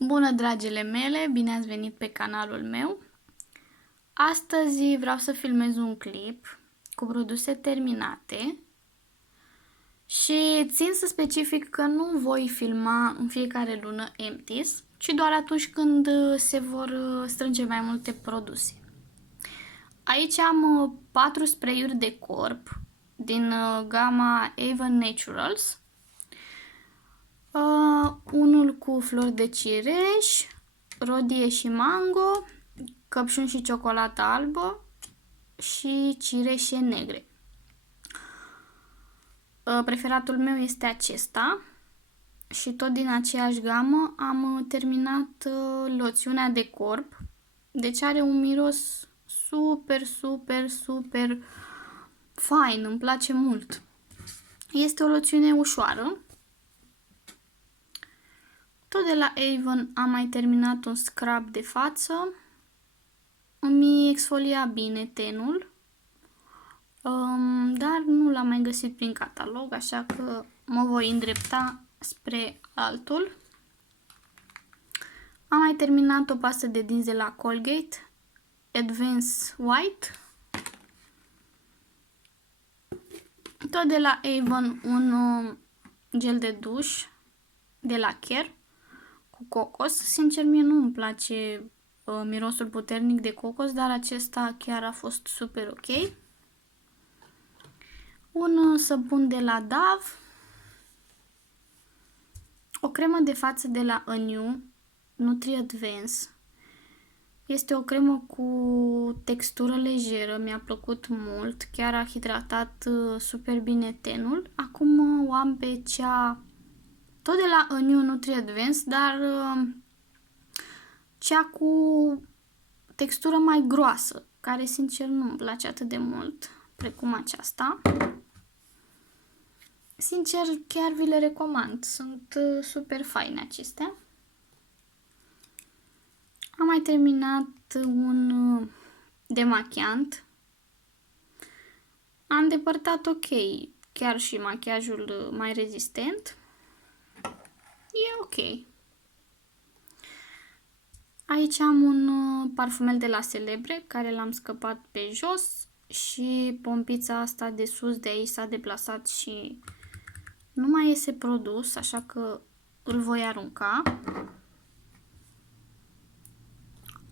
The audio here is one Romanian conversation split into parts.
Bună, dragile mele! Bine ați venit pe canalul meu! Astăzi vreau să filmez un clip cu produse terminate și țin să specific că nu voi filma în fiecare lună empties, ci doar atunci când se vor strânge mai multe produse. Aici am 4 spray-uri de corp din gama Avon Naturals. Unul cu flori de cireș, rodie și mango, căpșuni și ciocolată albă și cireșe negre. Preferatul meu este acesta și tot din aceeași gamă am terminat loțiunea de corp. Deci are un miros super fain, îmi place mult. Este o loțiune ușoară. Tot de la Avon am mai terminat un scrub de față. Îmi exfolia bine tenul, dar nu l-am mai găsit prin catalog, așa că mă voi îndrepta spre altul. Am mai terminat o pastă de dinți de la Colgate, Advance White. Tot de la Avon un gel de duș de la Care cu cocos. Sincer, mie nu îmi place mirosul puternic de cocos, dar acesta chiar a fost super ok. Un săpun de la Dove, o cremă de față de la Anew, Nutri Advance. Este o cremă cu textură lejeră, mi-a plăcut mult, chiar a hidratat super bine tenul. Acum o am pe cea tot de la Anew Nutri Advance, dar cea cu textură mai groasă, care sincer nu îmi place atât de mult precum aceasta. Sincer, chiar vi le recomand, sunt super faine acestea. Am mai terminat un demachiant. Am depărtat ok, chiar și machiajul mai rezistent. E ok. Aici am un parfumel de la Celebre, care l-am scăpat pe jos și pompița asta de sus de aici s-a deplasat și nu mai iese produs, așa că îl voi arunca.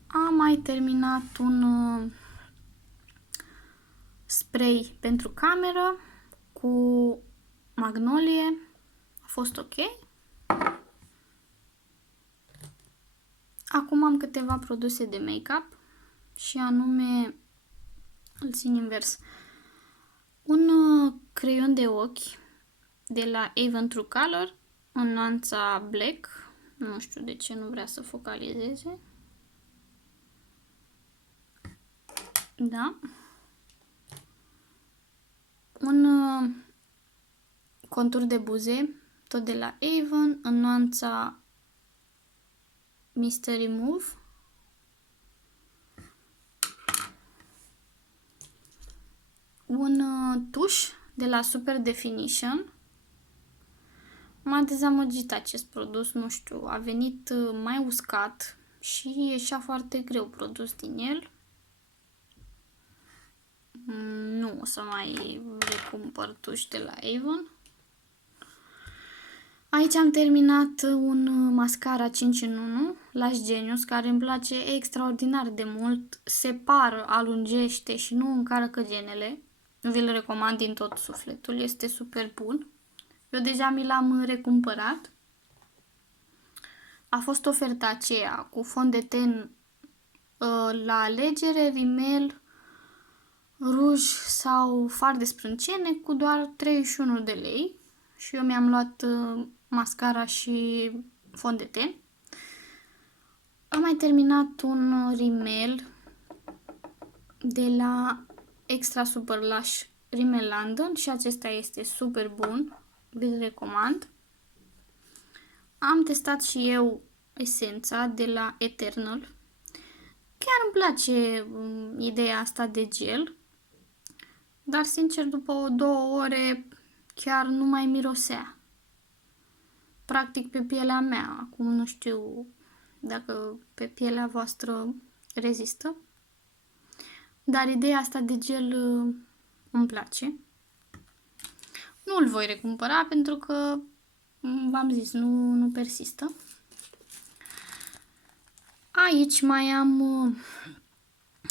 Am mai terminat un spray pentru cameră cu magnolie, a fost ok. Acum am câteva produse de make-up și anume, îl țin invers, un creion de ochi de la Avon True Color în nuanța Black, nu știu de ce nu vrea să focalizeze. Da. Un contur de buze, tot de la Avon, în nuanța Mystery Move. Un tuș de la Super Definition. M-a dezamăgit acest produs, nu știu, a venit mai uscat și ieșea foarte greu produs din el. Nu o să mai recumpăr tuși de la Avon. Aici am terminat un mascara 5 în 1, Lash Genius, care îmi place extraordinar de mult, separă, alungește și nu încarcă genele. Vi-l recomand din tot sufletul, este super bun. Eu deja mi l-am recumpărat. A fost oferta aceea cu fond de ten la alegere, rimel, ruj sau far de sprâncene cu doar 31 de lei. Și eu mi-am luat mascara și fond de ten. Am mai terminat un rimel de la Extra Super Lash Rimmel London și acesta este super bun, vi-l recomand. Am testat și eu esența de la Eternal. Chiar îmi place ideea asta de gel, dar sincer după 2 ore chiar nu mai mirosea. Practic pe pielea mea, acum nu știu dacă pe pielea voastră rezistă. Dar ideea asta de gel îmi place. Nu îl voi recumpăra pentru că, v-am zis, nu persistă. Aici mai am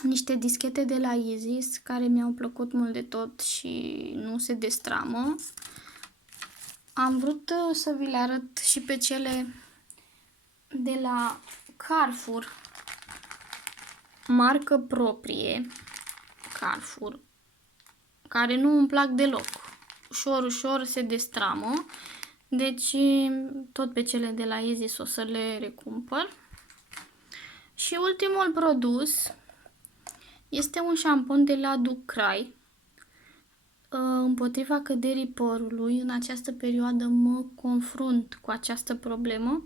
niște dischete de la Isis care mi-au plăcut mult de tot și nu se destramă. Am vrut să vi le arăt și pe cele de la Carrefour, marcă proprie, Carrefour, care nu îmi plac deloc. Ușor se destramă, deci tot pe cele de la Isis o să le recumpăr. Și ultimul produs este un șampon de la Ducray împotriva căderii părului. În această perioadă mă confrunt cu această problemă.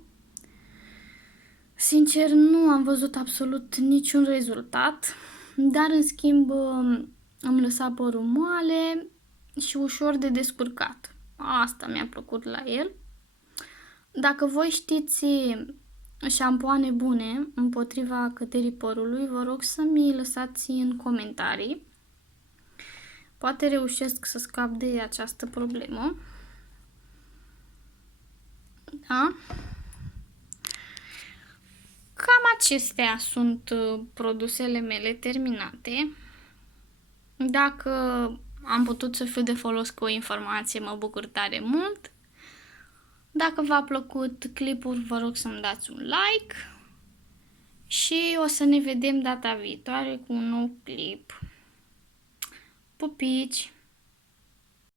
Sincer, nu am văzut absolut niciun rezultat, dar în schimb îmi lăsa părul moale și ușor de descurcat. Asta mi-a plăcut la el. Dacă voi știți șampoane bune împotriva căderii părului, vă rog să mi lăsați în comentarii. Poate reușesc să scap de această problemă. Da? Cam acestea sunt produsele mele terminate. Dacă am putut să fiu de folos cu o informație, mă bucur tare mult. Dacă v-a plăcut clipul, vă rog să-mi dați un like și o să ne vedem data viitoare cu un nou clip. Pupici!